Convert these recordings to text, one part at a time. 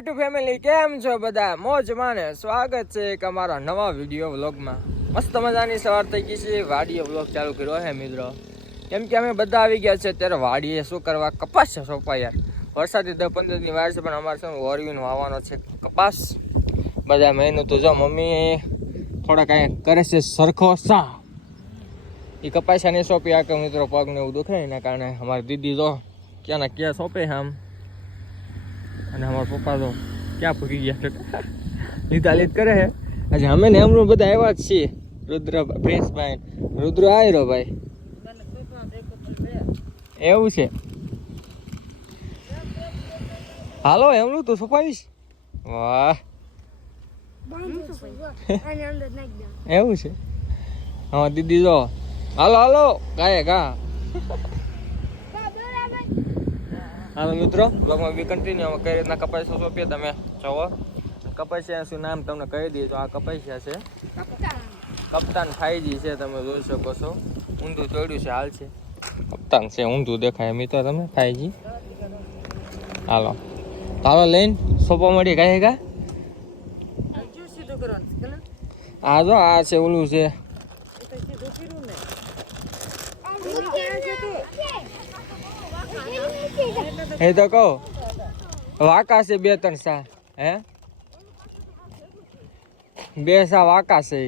YouTube family કેમ છો બધા? મોજ માને. સ્વાગત છે એક અમારા નવા વીડિયો વ્લોગમાં મસ્ત મજાની સવાર થઈ ગઈ છે. વાડીએ વ્લોગ ચાલુ કર્યો હે મિત્રો. કેમ કે અમે બધા આવી ગયા છે અત્યારે વાડીએ શું કરવા? કપાસ છે સોપા યાર. વરસાદથી દસ પંદર દિન વાર છે, પણ અમારે શું વરવીને વાવવાનો છે કપાસ. બધા મહેનત તો જો મમ્મી થોડા કાંઈ કરે છે સરખો સા. એ કપાસિયાની સોંપી આ કે મિત્રો પગને એવું દુખે એના કારણે અમારી દીદી જો ક્યાં ના ક્યાં સોંપે આમ. અને અમારા પપ્પા તો ક્યાં પૂકી ગયા? લીધા લીધ કરે છે આજે અમે ને એમનું બધા આવ્યા જ છીએ. રુદ્ર પ્રિન્સભાઈ રુદ્ર આવ્યો ભાઈ? એવું છે. હાલો એમનું તું સોંપાવીશ વાહ. એવું છે. હા દીદી જો. હાલો હાલો. ગાય ગા. હાલો મિત્રો? બ્લોગમાં બી કન્ટિન્યુ અમે કઈ રીતના કપાસિયા સોંપીએ તમે? જોવો કપાસિયા શું નામ તમને કહી દઈએ તો આ કપાસિયા છે. કપ્તાન ફાઈજી છે તમે જોઈ શકો છો. ઊંધું ચોડ્યું છે હાલ છે. કપ્તાન છે ઊંધું દેખાય. મિત્રો તમે ફાઈજી? હાલો. હાલો લઈને સોંપવા મળી કહે કા? આ જો આ છે ઓલું છે. એ તો કહો. વાકા છે બે ત્રણ સા, હે? બે સા વાકા છે.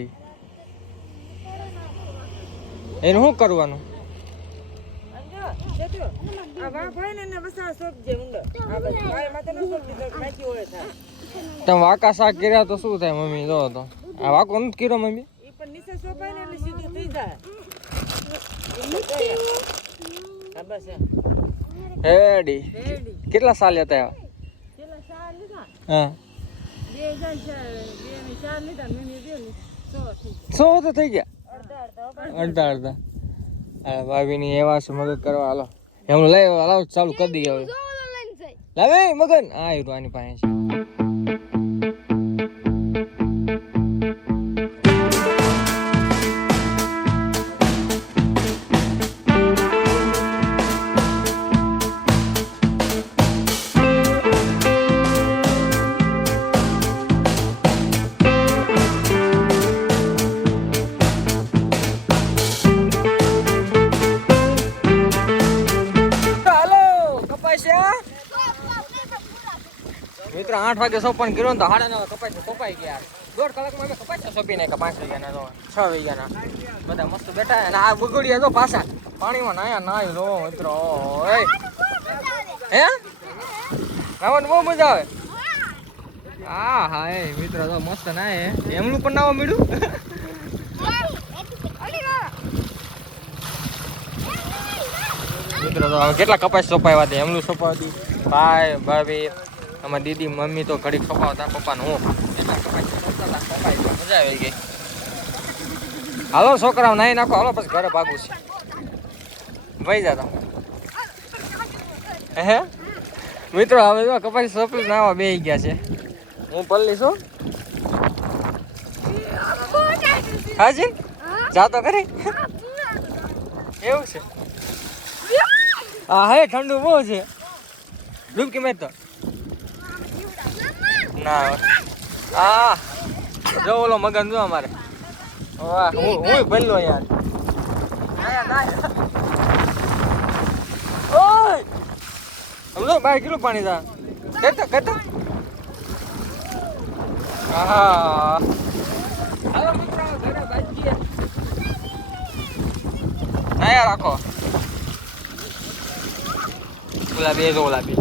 એનું શું કરવાનું? તમે વાકા શાક કર્યા તો શું થાય, મમ્મી? જો તો. આ વાકો નથી કર્યો, મમ્મી? રેડી. કેટલા સાલ હતા હા. સો તો થઈ ગયા? અડધા અડધા હા ભાભીની એવા છે મદદ કરવા. હાલો. એમનું લઈ હાલો ચાલુ કરી દઈએ હવે. લાવે મગન. આ આની પાસે મિત્રો આઠ વાગે સોપન કર્યો ને તો હાડા નવા કપાસ કપાઈ ગયા. દોઢ કલાકમાં અમે કપાસ સોપી નાખ્યા, પાંચ વાગ્યાના તો છ વાગ્યાના બધા મસ્ત બેઠા અને આ બગડ્યા તો પાછા. પાણીમાં નાયા, નાય લો મિત્રો. હે? નાવાનું બહુ મજા આવે. હા હા એ મિત્રો તો મસ્ત નાય એમનું પણ નાવા મળ્યું? મિત્રો તો કેટલા કપાસ સોંપાવ્યા હતા એમનું સોંપાવતી ભાઈ, ભાભી. અમારી દીદી, મમ્મી તો ઘડી ખપાવતા પપ્પાને હું? એટલા. મજા આવી ગઈ. હાલો છોકરાઓ નાઈ નાખો. હાલો, પછી ઘરે ભાગવું છે. ભાઈ જતા હે? મિત્રો, હવે જો કપાસ નાવા બે ગયા છે. હું પલ્લી છું. હાજી? જાતો કરી એવું છે? હા હે, ઠંડુ બહુ છે. ડૂબકી મેં તો. ના આ, જો ઓલો મગન જો અમારે. વાહ, હું હું ભલ્લો યાર. ના ઓય! સમજો બાર કેટલું પાણી જા કેતા કેતા? હા હાલો, મિત્રો, ઘરે બાજીએ આયા રાખો. ગુલાબી બે જો ઓલા બે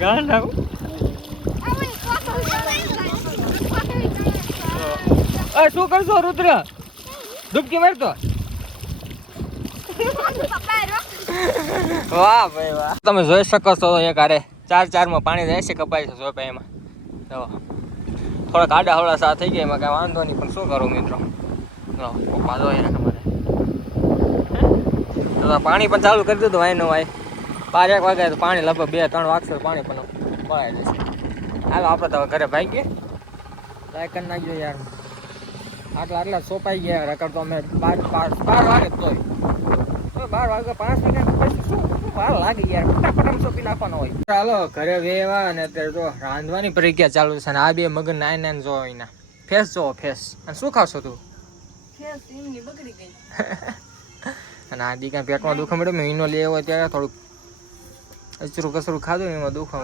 ગાંડ અરે શું કરશો રુદ્ર? ડૂબકી મારતો? વાહ ભાઈ વાહ. તમે જોઈ શકો છો એક હારે ચાર ચારમાં પાણી જાય છે કપાય છે સોપે એમાં. તો થોડાક આડા હવડા સા થઈ ગયા એમાં કાંઈ વાંધો નહીં પણ શું કરું મિત્રો? જો પપ્પા જોઈએ અમારે. પાણી પણ ચાલુ કરી દીધું વાયનું વાય બાર એક વાગે તો પાણી લગભગ બે ત્રણ વાગશે પાણી પણ ભરાઈ જશે. હાલો આપણે તો ઘરે ભાગીએ. લાઈક કરી નાખજો યાર. આટલા આટલા સોપાઈ ગયા રકડ તો અમે બાર બાર બાર વાગે તો તોય. બાર વાગે પાંચ મિનિટ પછી શું? વાર લાગી યાર? ફટાફટ સોપી નાખવાનો હોય. ચાલો ઘરે વેવા અને અત્યારે તો રાંધવાની પ્રક્રિયા ચાલુ છે અને આ બે મગન નાઈ નાઈને જો એના ફેસ જો ફેસ. અને શું ખાવશો તું? અને આ દી કાંઈ પેટમાં દુખ મળ્યું મેં ઈનો લેવો ત્યારે થોડુંક અચરું કચરું ખાધું ને એમાં દુખવા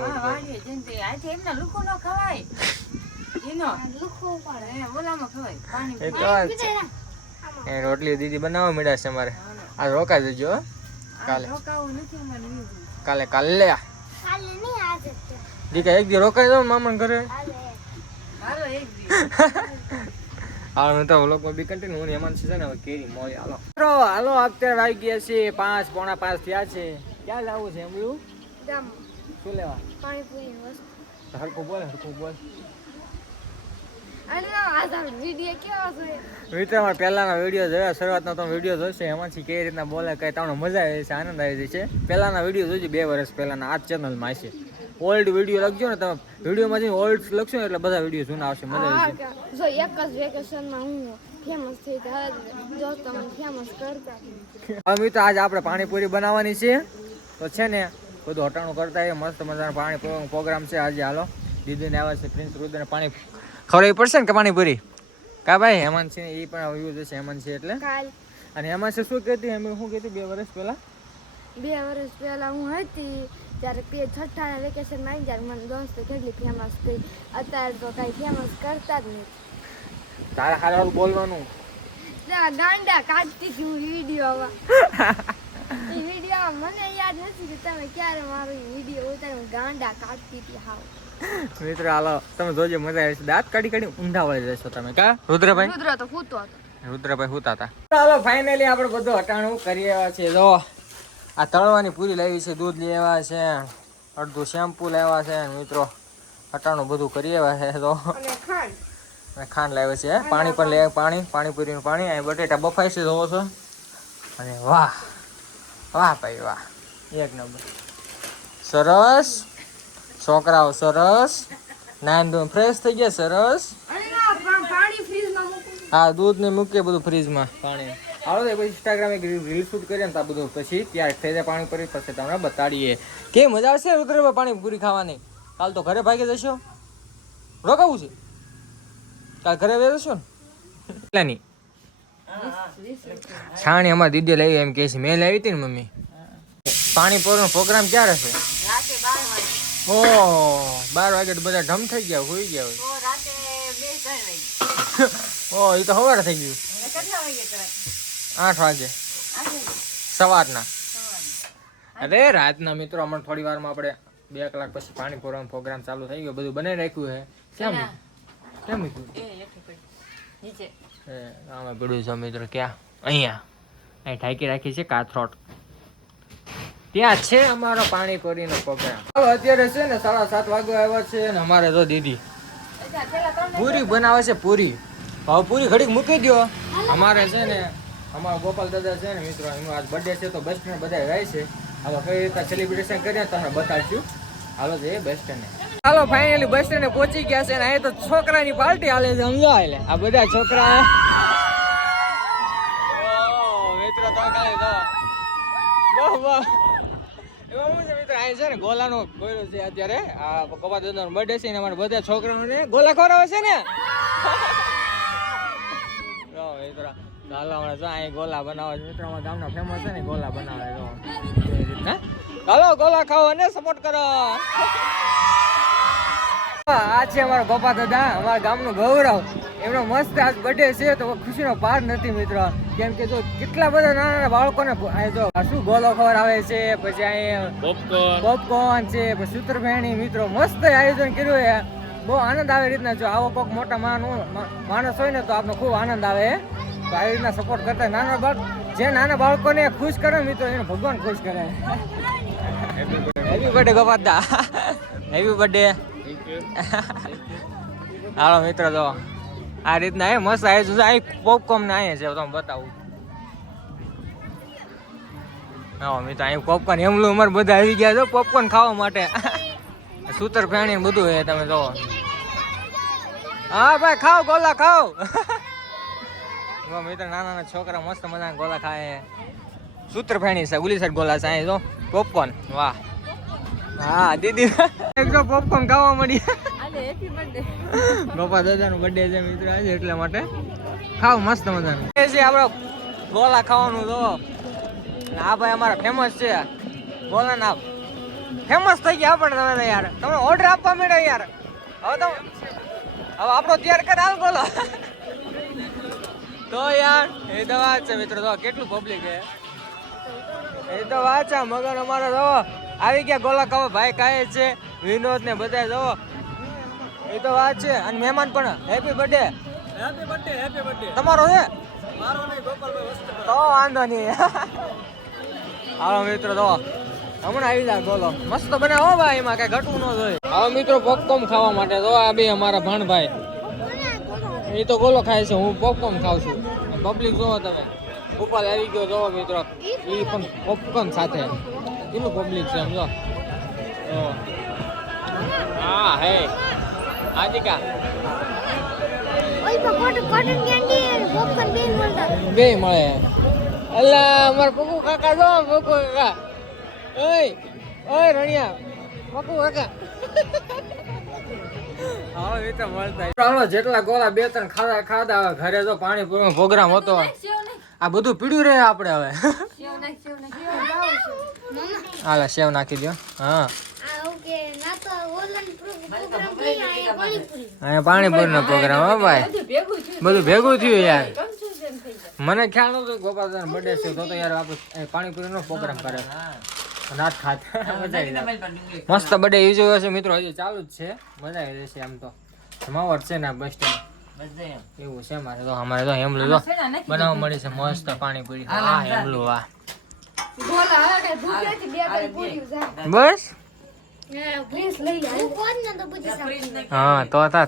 એ રોટલી દીદી બનાવવા મળ્યા છે મારે આ રોકાઈ દેજો હો. કાલે. કાલે કાલે દીકા એક દી રોકાઈ દો મામા ઘરે. હાલ તો વ્લોગમાં બી કન્ટિન્યુ હું ને હેમાંત છે ને હવે કેરી મોય હાલો. હાલો અત્યારે આવી ગયા છે પાંચ પોણા પાંચ થયા છે. ક્યાં લાવવું છે એમલું શું લેવા? હરખું બોલ હરખું બોલ. મિત્રો અમારા પહેલાના વીડિયો જોયા શરૂઆતનો તમે વીડિયો જોશો એમાંથી કઈ રીતના બોલે કઈ તમને મજા આવી છે આનંદ આવી જશે પહેલાના વીડિયો જોજો બે વર્ષ પહેલાના. આ ચેનલમાં છે ઓલ્ડ વીડિયો લખજો ને તમે. વિડીયોમાં જઈને ઓલ્ડ લખશો ને એટલે બધા વીડિયો જૂના આવશે મજા આવી જશે. જો એક જ વેકેશનમાં હું ફેમસ થઈ ત્યારે દોસ્તો ફેમસ કરતા. હવે મિત્રો આજે આપણે પાણીપુરી બનાવવાની છે. તો છે ને બધું હટાણું કરતા એ મસ્ત મજાનો પાણી પ્રોગ્રામ છે આજે હાલો. દીદીને આવ્યા છે પ્રિન્સ રુદ્રને પાણી ખવડાવી પડશે ને કે પાણીપુરી? કા ભાઈ હેમંત છે એ પણ યુઝ હશે હેમંત છે એટલે. અને હેમંત છે શું કહેતી એમ શું કહેતી બે વર્ષ પહેલાં? બે વર્ષ પહેલા હું હતી ત્યારે બે છઠ્ઠાના વેકેશનમાં આવી ત્યારે મને દોસ્તો કેટલી ફેમસ થઈ. અત્યારે તો કાંઈ ફેમસ કરતા જ નથી. તારા હારું બોલવાનું. ગાંડા કાઢતી હું વિડીયોમાં એ મને યાદ નથી કે તમે ક્યારે મારો વીડિયો ઉતાર્યો ગાંડા કાઢતી હતી હાવ. મિત્રો હાલો તમે જોજો મજા આવે છે દાંત કાઢી કાઢી ઊંધા વળી જશો તમે કા? રુદ્રભાઈ? રુદ્ર તો સૂતો હતો. રુદ્રભાઈ હુતા. હતા હાલો ફાઇનલી આપણે બધું હટાણું કરી આવ્યા છે જો આ તળવાની પૂરી લાવી છે દૂધ લઈ આવ્યા છે અડધું શેમ્પુ લાવ્યા છે મિત્રો હટાણું બધું કરી આવ્યા છે તો અને ખાંડ. લાવ્યો છે પાણી પણ લે પાણી પાણીપુરીનું પાણી અહીં બટેટા બફાય છે જોવો છો. અને વાહ. વાહ ભાઈ વાહ. એક નંબર. સરસ. છોકરાઓ સરસ. નાઈન ધોઈને ફ્રેશ થઈ ગયા, સરસ. હા દૂધ ને મૂકીએ બધું ફ્રીજમાં. પાણી હાલો તો પછી ઇન્સ્ટાગ્રામ એક રીલ શૂટ કરીએ ને આ બધું પછી ત્યાં થઈ જાય પાણી પરી, પછી તમને બતાડીએ. કે મજા આવશે ઉતરે પાણી પૂરી ખાવાની? કાલ તો ઘરે ભાગી જશો? રોકાવું છે? કાલ ઘરે જશો ને? કેટલાની છાણી અમારી દીદી લઈ એમ કે છે. મેં લાવી હતી ને મમ્મી. પાણી પૂરનો પ્રોગ્રામ ક્યારે છે? ઓ બાર વાગે તો બધા ઢમ થઈ ગયા હોઈ ગયા હોય. ઓ એ તો સવારે થઈ ગયું. આઠ વાગે. સવારના. અરે રાતના મિત્રો હમણાં થોડી વારમાં આપણે બે કલાક પછી પાણી પૂરવાનો પ્રોગ્રામ ચાલુ થઈ ગયો. બધું બનાવી રાખ્યું છે કેમ? કેમ મૂક્યું એ આમાં પડ્યું છે મિત્રો, ક્યાં? અહીંયા. અહીં ઢાંકી રાખી છે કાથરોટ. ત્યાં છે અમારો પાણીપુરીનો પ્રોગ્રામ હવે અત્યારે છે ને સાડા સાત વાગે આવ્યા છે ને અમારે તો દીદી પૂરી બનાવે છે પૂરી. હવે પૂરી ઘડીક મૂકી દો અમારે છે ને, અમારા ગોપાલ દાદા છે ને મિત્રો એમનો આજ બર્થડે છે તો બસ સ્ટેન્ડ બધા રહે છે. હવે કઈ રીતે સેલિબ્રેશન કરીએ તમને બતાડશું હાલો જઈએ બસ સ્ટેન્ડ હાલો ફાઇનલી બસ સ્ટેન્ડ પહોંચી ગયા છે ને અહીં તો છોકરાની પાર્ટી હાલે છે સમજો એટલે આ બધા છોકરા તો તો. ગોલાનો ગોયરો છે અત્યારે. આ કપા દાદાનો બર્થડે છે ને અમારા બધા છોકરાઓને ગોલા ખવડાવે છે ને? તો હમણાં જો અહીં ગોલા બનાવે છે. ફેમસ છે ને, ગોલા બનાવે જો. હાલો, ગોલા ખાઓ અને સપોર્ટ કરો. આ છે અમારા ગોપા દાદા અમારા ગામનું ગૌરવ. એમનો મસ્ત આજ બર્થડે છે તો ખુશીનો પાર નથી મિત્રો. કેમ કે જો કેટલા બધા નાના નાના બાળકોને જો શું ગોલો ખબર આવે છે પછી અહીં પોપકોર્ન છે પછી સૂત્રફેણી મિત્રો મસ્ત આયોજન કર્યું છે. બહુ આનંદ આવે રીતના જો આવો કોઈક મોટા માનો- માણસ હોય ને તો આપણને ખૂબ આનંદ આવે. તો આવી રીતના સપોર્ટ કરતા નાના બાળક જે નાના બાળકોને ખુશ કરે મિત્રો એને ભગવાન ખુશ કરે. Happy birthday Gopada happy birthday હાલો મિત્રો, જો. આ રીતના એ મસ્ત આવી છે. અહીં પોપકોર્ન ને અહીંયા છે. તમને બતાવું. હા મિત્રો અહીં પોપકોર્ન એમલું અમારે બધા આવી ગયા છો પોપકોર્ન ખાવા માટે. સૂતર ફેણી બધું છે તમે તો હા ભાઈ, ખાઓ, ગોલા ખાઓ. મિત્રો નાના નાના છોકરા મસ્ત મજાના ગોલા ખાય સૂત્ર ફેણી છે, ગુલી ગોલા છે અહીં જો. પોપકોર્ન વાહ. હા દીદી. એક તો પોપકોર્ન ખાવા મળી આજે હેપી બર્થડે ગોપા દાદાનો બર્થડે છે મિત્રો આજે એટલા માટે. ખાવ મસ્ત મજાનું. એ છે આપણે ગોલા ખાવાનું તો આ ભાઈ અમારા ફેમસ છે. ગોલા ના ફેમસ થઈ ગયા પણ તમે યાર. તમે ઓર્ડર આપવા મળે યાર. હવે તો હવે આપણો તૈયાર કર હાલ બોલો. તો યાર એ તો વાત છે મિત્રો તો કેટલું પબ્લિક છે. એ તો વાત છે મગર અમારો જો. આવી ગયા ગોલા ખાવા. ભાઈ કાંઈ છે વિનોદ ને બધા જો એ તો વાત છે. અને મહેમાન પણ happy birthday happy birthday happy birthday તમારો છે? મારો નહીં ગોપાલભાઈ તો વાંધો નહીં. હાલો મિત્રો તો હમણાં આવી જાય બોલો મસ્ત બનાવો ભાઈ એમાં કઈ ઘટવું ન જોઈએ. હવે મિત્રો પોપકોર્ન ખાવા માટે તો આ બે અમારા ભાણભાઈ. એ તો ગોલો ખાય છે હું પોપકોર્ન ખાઉં છું. પબ્લિક જોવો તમે. ઉપર આવી ગયો જોવો મિત્રો. એ પણ પોપકોર્ન સાથે. કેટલું પબ્લિક છે સમજો. જો. હા હે. આદિકા બે મળતા. બે મળે. અલ્લા અમારા પપ્પુ કાકા જો પપ્પુ કાકા. ઓય ઓય રણિયા. પપ્પુ કાકા. હા એ તો મળતા. ચાલો જેટલા ગોળા બે ત્રણ ખાધા ખાધા હવે ઘરે તો પાણી પૂરવાનો પ્રોગ્રામ હતો. આ બધું પીડ્યું રહે આપણે હવે. હાલા સેવ નાખી દો હા. આ ઓકે ના પ્રોગ્રામ પાણીપુરી અહીંયા પાણીપુરીનો પ્રોગ્રામ હા ભાઈ. બધું ભેગું થયું યાર. મને ખ્યાલ નતો ગોપાલ બર્થડે છે તો તો યાર આપણે પાણીપુરીનો પ્રોગ્રામ કરે. નાત ખાત. મસ્ત બર્થડે યુઝ હશે મિત્રો હજી ચાલુ જ છે. મજા આવી જશે આમ તો. જમાવટ છે ને બસ સ્ટેન્ડ એવું છે મારે તો અમારે તો હેમલું બનાવવા મળી છે મસ્ત પાણીપુરી. હા હેમલું વાહ બસ પ્લીઝ લઈ લે હું કોણ ને તો હતા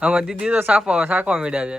આમાં દીદી તો સાફો સાકવા મીડ્યા છે